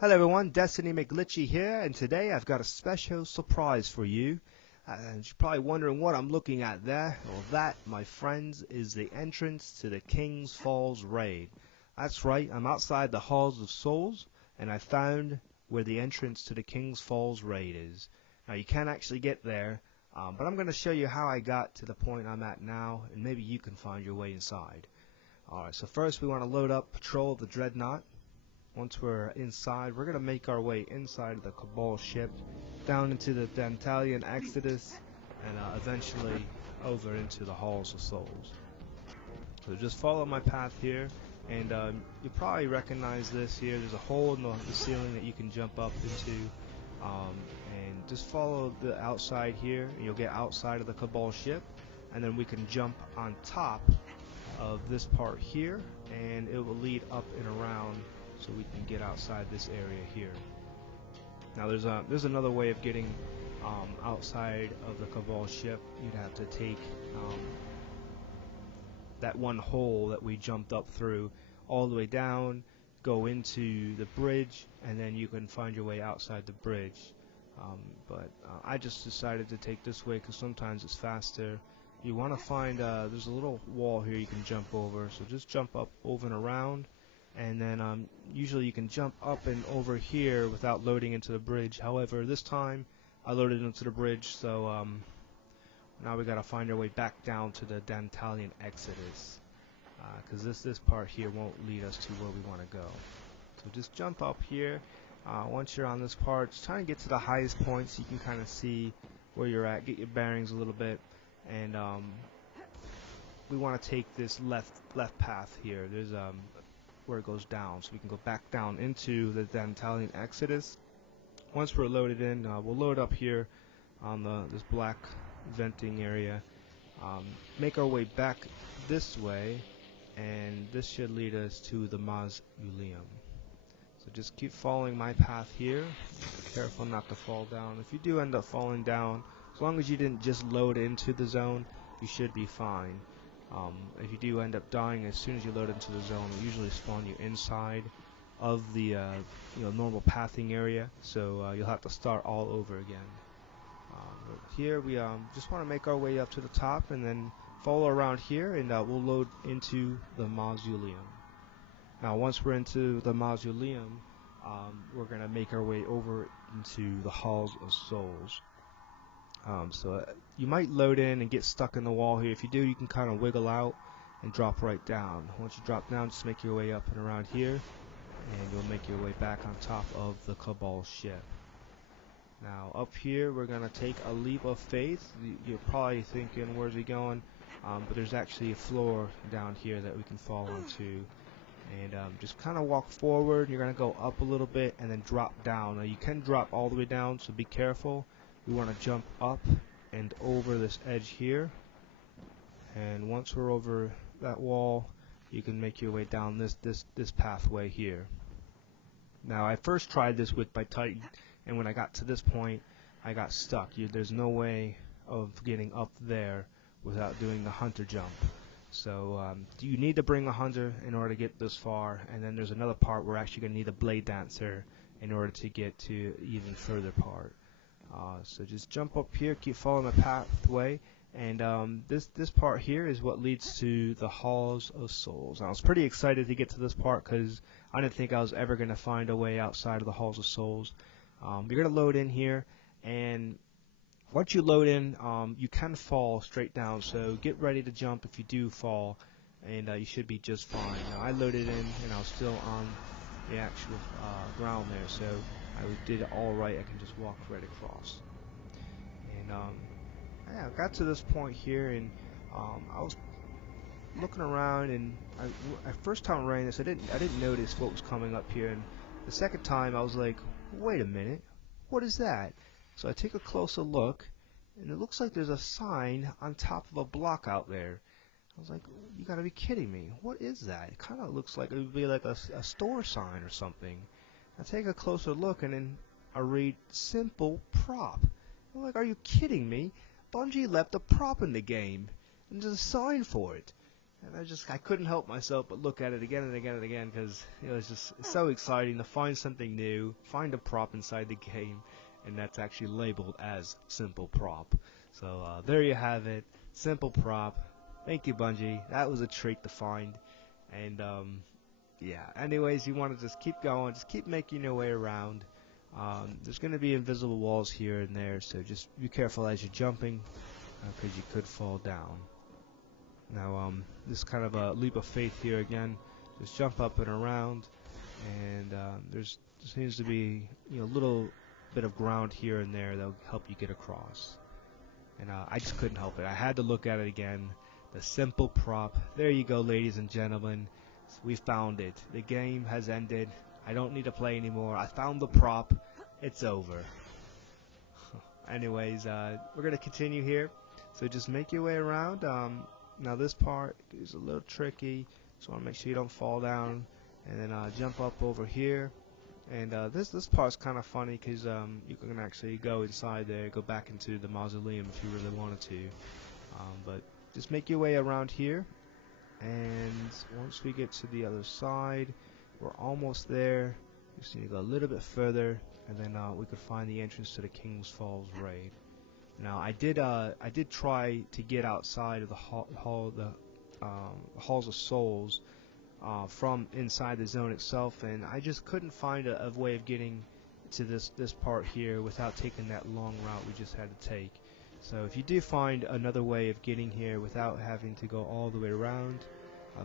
Hello everyone, Destiny McGlitchy here, and today I've got a special surprise for you. And you're probably wondering what I'm looking at there. Well, that, my friends, is the entrance to the King's Falls raid. That's right, I'm outside the Halls of Souls, and I found where the entrance to the King's Falls raid is. Now, you can't actually get there, but I'm going to show you how I got to the point I'm at now, and maybe you can find your way inside. Alright, so first we want to load up Patrol of the Dreadnaught. Once we're inside, we're going to make our way inside the Cabal ship, down into the Dantalian Exodus, and eventually over into the Halls of Souls. So just follow my path here, and you probably recognize this here. There's a hole in the ceiling that you can jump up into, and just follow the outside here, and you'll get outside of the Cabal ship, and then we can jump on top of this part here, and it will lead up and around so we can get outside this area here. Now there's another way of getting outside of the Cabal ship. You'd have to take that one hole that we jumped up through all the way down, go into the bridge, and then you can find your way outside the bridge. But I just decided to take this way because sometimes it's faster. You want to find, there's a little wall here you can jump over, so just jump up over and around, and then usually you can jump up and over here without loading into the bridge. However, this time I loaded into the bridge, so now we gotta find our way back down to the Dantalian Exodus, because this part here won't lead us to where we want to go. So just jump up here. Once you're on this part, just try and get to the highest point so you can kind of see where you're at, get your bearings a little bit, and we want to take this left path here. There's where it goes down, so we can go back down into the Dantalian Exodus. Once we're loaded in, we'll load up here on this black venting area, make our way back this way, and this should lead us to the Mausoleum. So just keep following my path here. Be careful not to fall down. If you do end up falling down, as long as you didn't just load into the zone, you should be fine. If you do end up dying as soon as you load into the zone, it'll usually spawn you inside of the normal pathing area, so you'll have to start all over again. Here we just want to make our way up to the top and then follow around here, and we'll load into the Mausoleum. Now once we're into the Mausoleum, we're going to make our way over into the Halls of Souls. So you might load in and get stuck in the wall here. If you do, you can kind of wiggle out and drop right down. Once you drop down, just make your way up and around here, and you'll make your way back on top of the Cabal ship. Now up here, we're going to take a leap of faith. You're probably thinking, where's he going? But there's actually a floor down here that we can fall onto. And just kind of walk forward. You're going to go up a little bit and then drop down. Now you can drop all the way down, so be careful. We want to jump up and over this edge here, and once we're over that wall, you can make your way down this pathway here. Now I first tried this with my Titan, and when I got to this point, I got stuck. There's no way of getting up there without doing the hunter jump. So you need to bring a hunter in order to get this far, and then there's another part where we're actually going to need a blade dancer in order to get to even further part. So just jump up here, keep following the pathway, and this part here is what leads to the Halls of Souls. I was pretty excited to get to this part because I didn't think I was ever going to find a way outside of the Halls of Souls. You're going to load in here, and once you load in, you can fall straight down, so get ready to jump if you do fall, and you should be just fine. Now I loaded in, and I was still on the actual ground there, so I did it all right. I can just walk right across. And yeah, I got to this point here, and I was looking around, and first time running this, I didn't notice what was coming up here, and the second time I was like, wait a minute, what is that? So I take a closer look, and it looks like there's a sign on top of a block out there. I was like, you gotta be kidding me. What is that? It kind of looks like it would be like a store sign or something. I take a closer look, and then I read simple prop. I'm like, are you kidding me? Bungie left a prop in the game, and there's a sign for it. And I couldn't help myself but look at it again and again and again, because it was just so exciting to find something new, find a prop inside the game, and that's actually labeled as simple prop. So there you have it, simple prop. Thank you, Bungie. That was a treat to find. And yeah, anyways, you want to just keep going, just keep making your way around. There's going to be invisible walls here and there, so just be careful as you're jumping, because you could fall down. Now, this is kind of a leap of faith here again. Just jump up and around, and there seems to be a little bit of ground here and there that'll help you get across. And I just couldn't help it. I had to look at it again. The simple prop. There you go, ladies and gentlemen. We found it. The game has ended. I don't need to play anymore. I found the prop. It's over. Anyways, we're going to continue here. So just make your way around. Now this part is a little tricky. So I want to make sure you don't fall down. And then jump up over here. And this part's kind of funny, because you can actually go inside there, go back into the Mausoleum if you really wanted to. But just make your way around here. And once we get to the other side, we're almost there. Just need to go a little bit further, and then we could find the entrance to the King's Falls raid. Now I did try to get outside of the Halls of Souls from inside the zone itself, and I just couldn't find a way of getting to this part here without taking that long route we just had to take. So if you do find another way of getting here without having to go all the way around,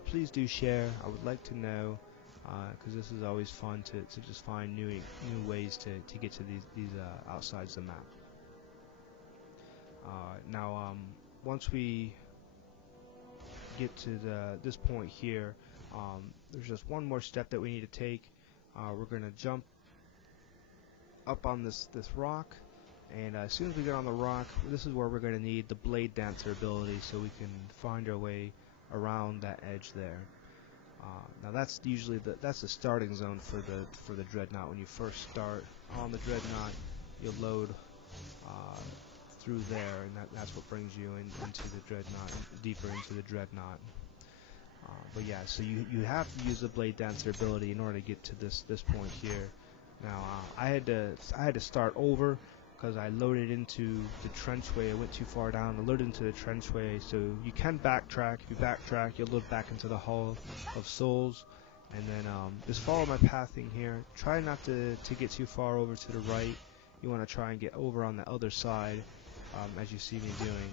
please do share. I would like to know, because this is always fun to just find new ways to get to these outsides of the map. Now, once we get to this point here, there's just one more step that we need to take. We're going to jump up on this rock, and as soon as we get on the rock, this is where we're going to need the Blade Dancer ability, so we can find our way around that edge there. Now that's usually the starting zone for the Dreadnaught. When you first start on the Dreadnaught, you'll load through there, and that's what brings you into the Dreadnaught, deeper into the Dreadnaught. But yeah, so you have to use the Blade Dancer ability in order to get to this point here. Now I had to start over, because I loaded into the trenchway. I went too far down. I loaded into the trenchway, so you can backtrack. If you backtrack, you'll load back into the Hall of Souls, and then just follow my pathing here. Try not to get too far over to the right. You want to try and get over on the other side, as you see me doing,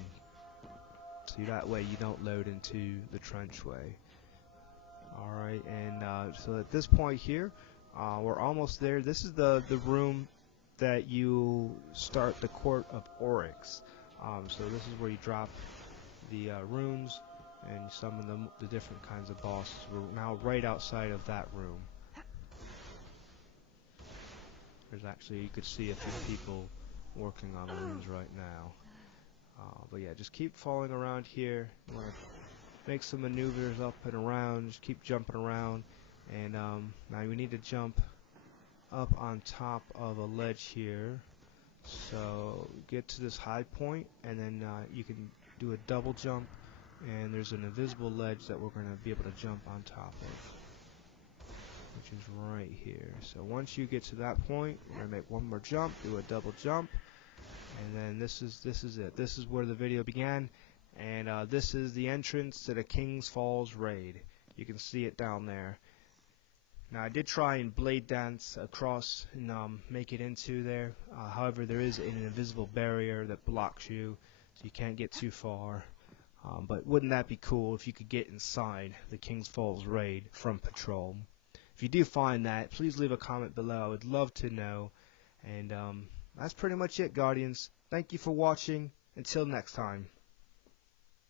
so that way you don't load into the trenchway. Alright, and so at this point here, we're almost there. This is the room that you start the Court of Oryx. So this is where you drop the runes and you summon the different kinds of bosses. We're now right outside of that room. There's actually, you could see a few people working on the runes right now. But yeah, just keep following around here. You want to make some maneuvers up and around. Just keep jumping around. And now we need to jump up on top of a ledge here. So get to this high point, and then you can do a double jump, and there's an invisible ledge that we're going to be able to jump on top of, which is right here. So once you get to that point, we're going to make one more jump, do a double jump, and then this is it. This is where the video began, and this is the entrance to the King's Falls raid. You can see it down there. Now I did try and blade dance across and make it into there. However, there is an invisible barrier that blocks you, so you can't get too far. But wouldn't that be cool if you could get inside the King's Falls raid from patrol? If you do find that, please leave a comment below. I would love to know. And that's pretty much it, Guardians. Thank you for watching. Until next time.